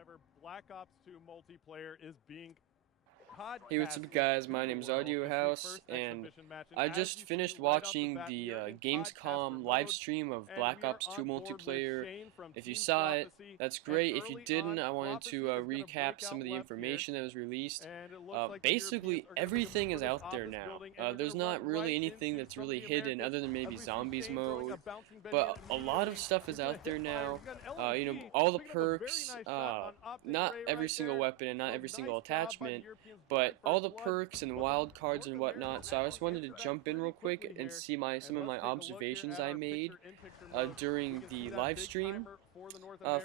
ever, Black Ops 2 multiplayer is being Hey, what's up guys, my name is Audio House, and I just finished watching the Gamescom live stream of Black Ops 2 multiplayer. If you saw it, that's great. If you didn't, I wanted to recap some of the information that was released. Basically, everything is out there now. There's not really anything that's really hidden other than maybe zombies mode, but a lot of stuff is out there now. All the perks, not every single weapon and not every single attachment, but all the perks and wild cards and whatnot. So I just wanted to jump in real quick and see some of my observations I made during the live stream.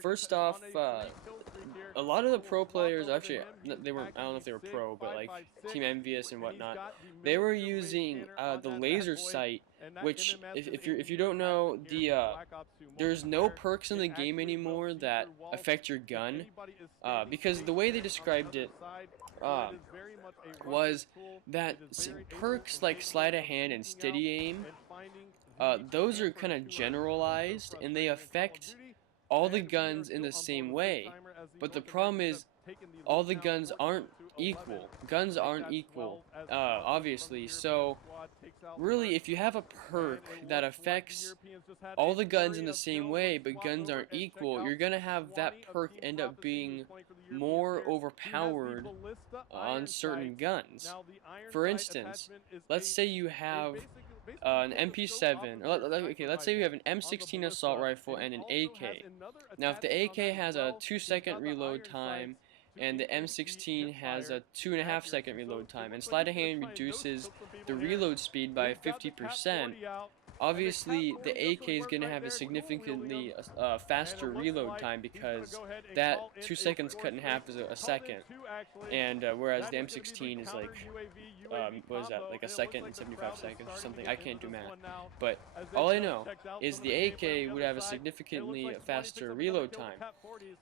First off, a lot of the pro players, actually, they weren't, I don't know if they were pro, but like Team Envious and whatnot, they were using the laser sight, which, if you don't know, there's no perks in the game anymore that affect your gun, because the way they described it was that perks like sleight of hand and steady aim, those are kind of generalized and they affect all the guns in the same way. But the problem is, all the guns aren't equal. Guns aren't equal, obviously. So, really, if you have a perk that affects all the guns in the same way, but guns aren't equal, you're gonna have that perk end up being more overpowered on certain guns. For instance, let's say you have an MP7, okay, let's say you have an M16 assault rifle and an AK. Now, if the AK has a 2-second reload time, and the M16 has a 2.5-second reload time, and sleight of hand reduces the reload speed by 50%, obviously the AK is going to have a significantly faster reload time, because that 2 seconds cut in half is a second, and whereas the M16 is like, what is that, like a second and 75 seconds or something. I can't do math, but all I know is the AK would have a significantly faster reload time,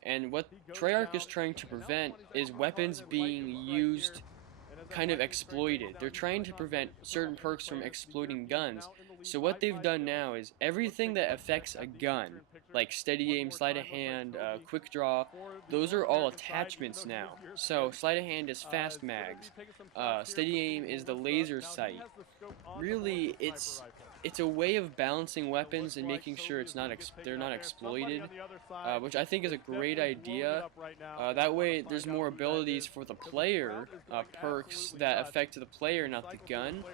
and what Treyarch is trying to prevent is weapons being used kind of exploited. They're trying to prevent certain perks from exploiting guns. So what they've done now is everything that affects a gun, like steady aim, sleight of hand, quick draw, those are all attachments now. So sleight of hand is fast mags, steady aim is the laser sight. Really, it's a way of balancing weapons and making sure they're not exploited, which I think is a great idea. That way, there's more abilities for the player, perks that affect the player, not the gun,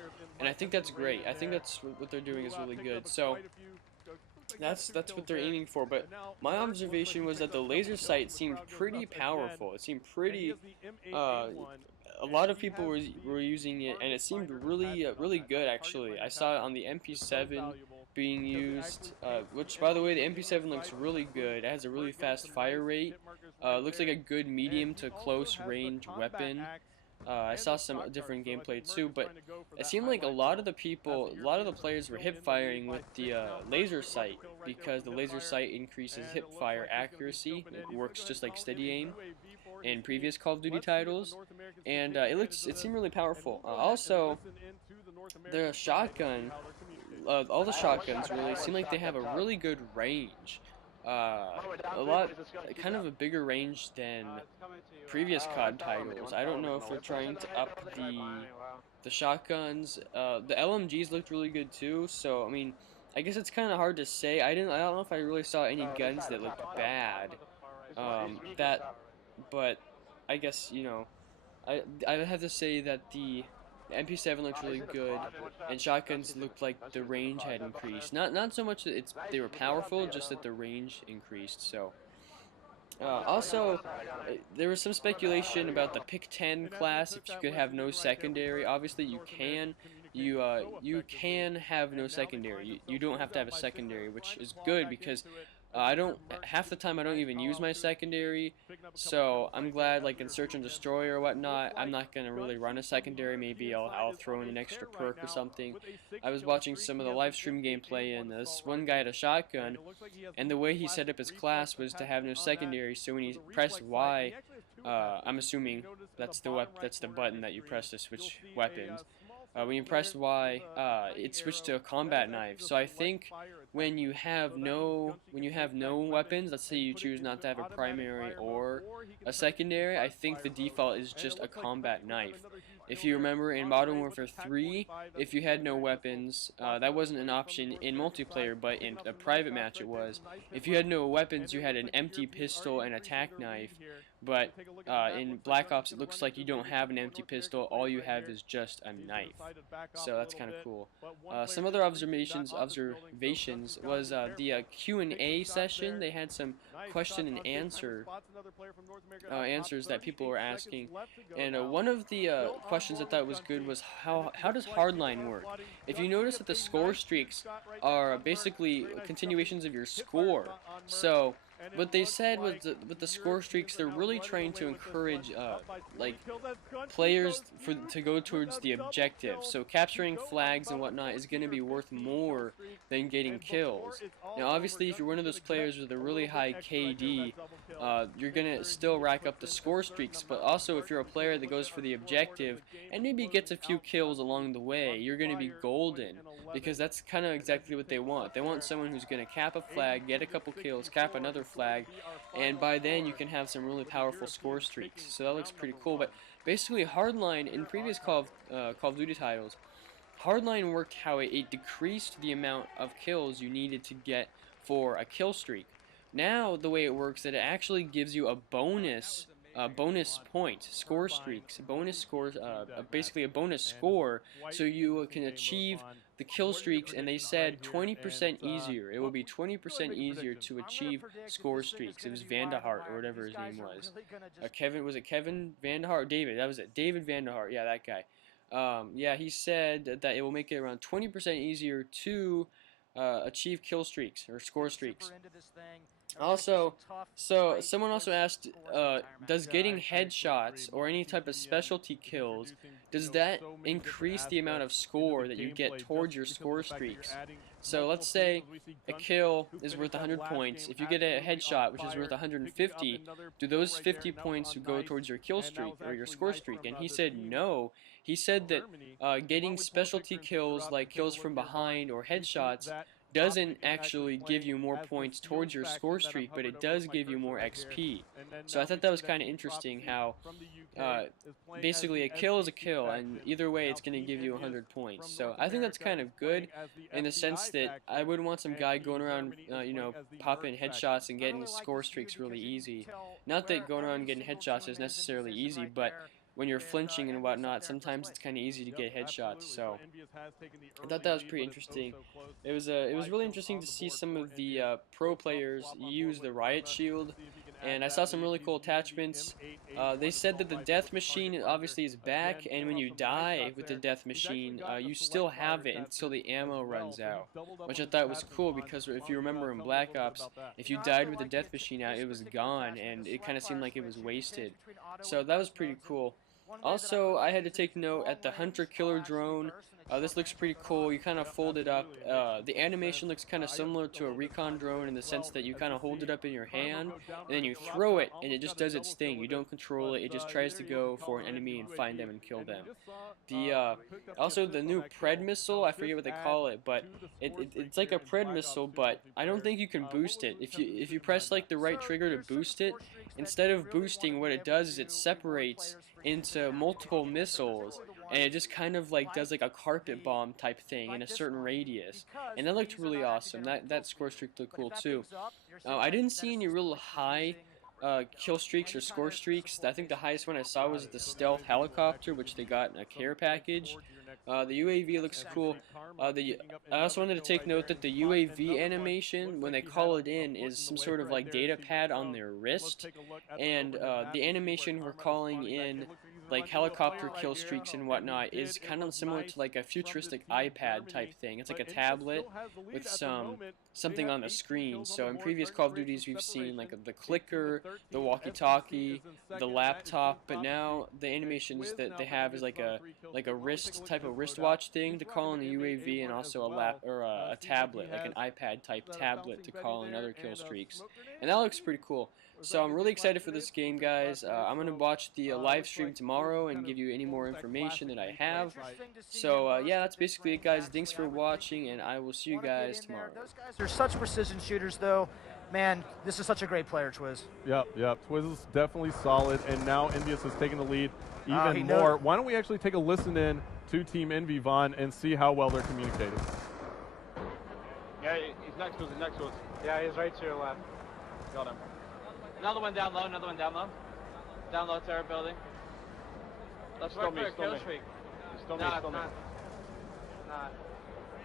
and I think that's great. I think that's what they're doing is really good. So that's what they're aiming for. But my observation was that the laser sight seemed pretty powerful. It seemed pretty. A lot of people were using it, and it seemed really good actually. I saw it on the MP7 being used, which, by the way, the MP7 looks really good. It has a really fast fire rate. Looks like a good medium to close range weapon. I saw some different gameplay too, but it seemed like a lot of the players were hip firing with the laser sight, because the laser sight increases hip fire accuracy. It works just like steady aim in previous Call of Duty titles, and it seemed really powerful. Also, the shotgun, all the shotguns really seem like they have a really good range. Kind of a bigger range than previous COD titles. I don't know if they're trying to up the shotguns. The LMGs looked really good too. So I mean, I guess it's kind of hard to say. I don't know if I really saw any guns that looked bad. But I guess, I have to say that the MP7 looked really good, and shotguns looked like the range had increased. Not so much that they were powerful, just that the range increased. So, also, there was some speculation about the Pick 10 class. If you could have no secondary, obviously you can. You can have no secondary. You don't have to have a secondary, which is good, because half the time I don't even use my secondary, so I'm glad, like in Search and Destroy or whatnot, I'm not going to really run a secondary. Maybe I'll throw in an extra perk or something. I was watching some of the live stream gameplay, and this one guy had a shotgun, and the way he set up his class was to have no secondary, so when he pressed Y, I'm assuming that's the button that you press to switch weapons. when you pressed Y, it switched to a combat knife. So I think when you have no weapons, let's say you choose not to have a primary or a secondary, I think the default is just a combat knife. If you remember in Modern Warfare 3, if you had no weapons, that wasn't an option in multiplayer, but in a private match it was. If you had no weapons, you had an empty pistol and attack knife, but in Black Ops it looks like you don't have an empty pistol, all you have is just a knife. So that's kind of cool. Some other observations was the Q&A session. They had some question and answers that people were asking, and one of the questions I thought was good was how does hardline work? If you notice that the score streaks are basically continuations of your score, so what they said was that with the score streaks, they're really trying to encourage like players to go towards the objective. So capturing flags and whatnot is going to be worth more than getting kills. Now obviously if you're one of those players with a really high KD, you're going to still rack up the score streaks, but also if you're a player that goes for the objective and maybe gets a few kills along the way, you're going to be golden, because that's kind of exactly what they want. They want someone who's going to cap a flag, get a couple kills, cap another flag, and by then you can have some really powerful score streaks. So that looks pretty cool. But basically hardline in previous Call of Duty titles, hardline worked how it decreased the amount of kills you needed to get for a kill streak. Now the way it works is that it actually gives you a bonus point, score streaks, bonus scores, basically a bonus score, so you can achieve the kill streaks, and they said 20% easier. It will be 20% easier to achieve score streaks. It was Vandehart or whatever his name was. Was it Kevin Vandehart? David, that was it. David Vandehart, yeah, that guy. Yeah, he said that it will make it around 20% easier to achieve kill streaks or score streaks. Also, so someone also asked, does getting headshots or any type of specialty kills, does that increase the amount of score that you get towards your score streaks? So let's say a kill is worth 100 points. If you get a headshot, which is worth 150, do those 50 points go towards your kill streak or your score streak? And he said no. He said that getting specialty kills like kills from behind or headshots doesn't actually give you more points towards your score streak, but it does give you more XP. So I thought that was kind of interesting how basically a kill is a kill, and either way it's going to give you 100 points. So I think that's kind of good in the sense that I wouldn't want some guy going around, popping headshots and getting score streaks really easy. Not that going around getting headshots is necessarily easy, but when you're flinching and whatnot, sometimes it's kind of easy to get headshots. So I thought that was pretty interesting. It was really interesting to see some of the pro players use the riot shield, and I saw some really cool attachments. They said that the death machine obviously is back, and when you die with the death machine, you still have it until the ammo runs out, which I thought was cool, because if you remember in Black Ops, if you died with the death machine out, it was gone, and it kind of seemed like it was wasted. So that was pretty cool. Also, I had to take note at the hunter-killer drone. This looks pretty cool. You kind of fold it up. The animation looks kind of similar to a recon drone in the sense that you kind of hold it up in your hand, and then you throw it, and it just does its thing. You don't control it. It just tries to go for an enemy and find them and kill them. Also, the new Pred missile, I forget what they call it, but it's like a Pred missile, but I don't think you can boost it. If you press like the right trigger to boost it, instead of boosting, what it does is it separates into multiple missiles, and it just kind of like does like a carpet bomb type thing in a certain radius, and that looked really awesome. That score streak looked cool too. I didn't see any real high kill streaks or score streaks. I think the highest one I saw was the stealth helicopter, which they got in a care package. The UAV looks cool. I also wanted to take note that the UAV animation, when they call it in, is some sort of like data pad on their wrist, and the animation for calling in like helicopter kill streaks and whatnot is kind of similar to like a futuristic iPad type thing. It's like a tablet with something on the screen. So in previous Call of Duties we've seen like the clicker, the walkie-talkie, the laptop, but now the animations that they have is like a wrist type of wristwatch thing to call in the UAV, and also a tablet, like an iPad type tablet to call in other kill streaks. And that looks pretty cool. So I'm really excited for this game, guys. I'm going to watch the live stream tomorrow. tomorrow and give you any more information that I have. So yeah, that's basically it, guys. Thanks for watching, and I will see you guys tomorrow. Those guys are such precision shooters, though. Man, this is such a great player, Twiz. Yep. Twiz is definitely solid, and now Envious has taken the lead even more. Why don't we actually take a listen in to Team Envy, Vaughn, and see how well they're communicating? Yeah, he's next to us, Yeah, he's right to your left. Got him. Another one down low, Down low, terror building. Let's work for a kill streak. Still me. Nah.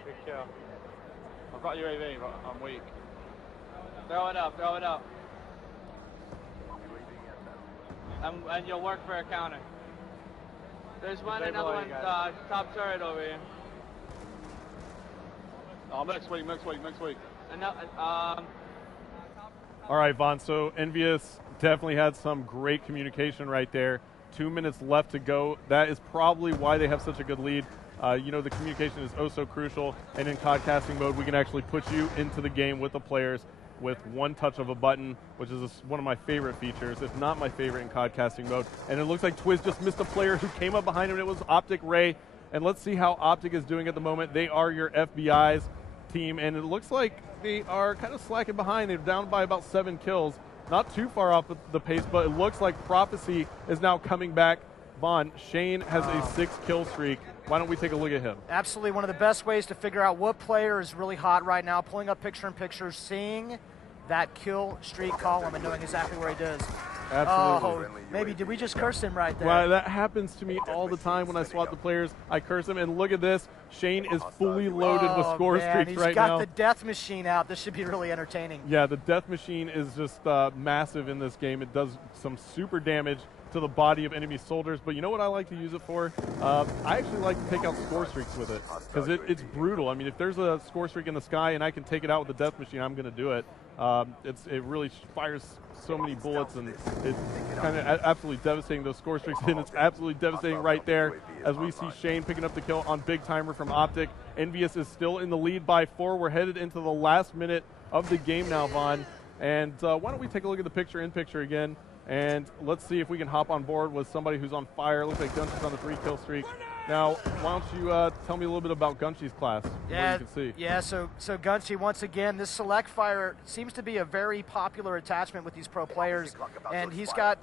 Good kill. I've got UAV, but I'm weak. Throw it up. And you'll work for a counter. There's another one, top turret over here. Oh, next week. All right, Vaughn, so Envious definitely had some great communication right there. 2 minutes left to go. That is probably why they have such a good lead. The communication is oh so crucial, and in COD casting mode, we can actually put you into the game with the players with one touch of a button, which is one of my favorite features, if not my favorite in COD casting mode. And it looks like Twiz just missed a player who came up behind him, and it was Optic Ray. And let's see how Optic is doing at the moment. They are your FBI's team, and it looks like they are kind of slacking behind. They're down by about 7 kills. Not too far off the pace, but it looks like Prophecy is now coming back. Vaughn, Shane has a 6-kill streak. Why don't we take a look at him? Absolutely one of the best ways to figure out what player is really hot right now, pulling up picture-in-picture, seeing that kill streak column and knowing exactly where he does. Absolutely. Oh, maybe did we just curse him right there? Well, that happens to me all the time when I swap the players. I curse him, and look at this. Shane is fully loaded with score streaks right now. He's got the death machine out. This should be really entertaining. Yeah, the death machine is just massive in this game. It does some super damage to the body of enemy soldiers, but you know what I like to use it for? I actually like to take out score streaks with it, because it's brutal. I mean, if there's a score streak in the sky and I can take it out with the death machine, I'm going to do it. It really fires so many bullets, and it's kind of absolutely devastating, those score streaks, and it's absolutely devastating right there as we see Shane picking up the kill on Big Timer from Optic. Envious is still in the lead by 4. We're headed into the last minute of the game now, Vaughn, and why don't we take a look at the picture-in-picture again, and let's see if we can hop on board with somebody who's on fire. Looks like Gunchy's on a 3-kill streak. Now, why don't you tell me a little bit about Gunchy's class? Yeah, you can see. Yeah. So Gunchy, once again, this select fire seems to be a very popular attachment with these pro players, and he's got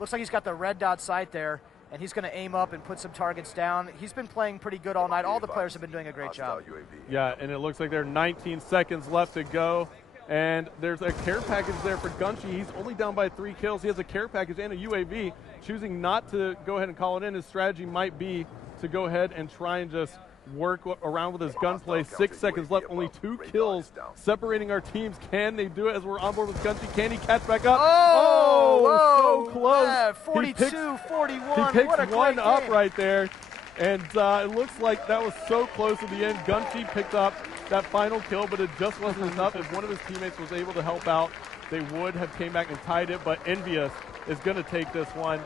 looks like he's got the red dot sight there, and he's going to aim up and put some targets down. He's been playing pretty good all night. All the players have been doing a great job. Yeah, and it looks like there are 19 seconds left to go. And there's a care package there for Gunchy. He's only down by 3 kills. He has a care package and a UAV. Choosing not to go ahead and call it in, his strategy might be to go ahead and try and just work around with his gunplay. 6 seconds left, only 2 kills separating our teams. Can they do it as we're on board with Gunchy? Can he catch back up? Oh, so close. Yeah, 42-41. He picks one up right there. And it looks like that was so close at the end. Gunchy picked up that final kill, but it just wasn't enough. If one of his teammates was able to help out, they would have came back and tied it, but Envious is going to take this one.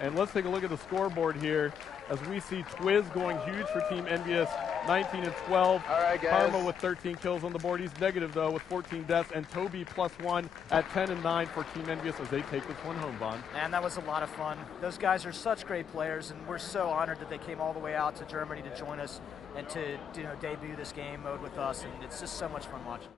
And let's take a look at the scoreboard here as we see Twiz going huge for Team Envious, 19 and 12. All right, guys. Karma with 13 kills on the board. He's negative, though, with 14 deaths. And Toby +1 at 10 and 9 for Team Envious as they take this one home, Vaughn. Man, that was a lot of fun. Those guys are such great players, and we're so honored that they came all the way out to Germany to join us and to debut this game mode with us. And it's just so much fun watching.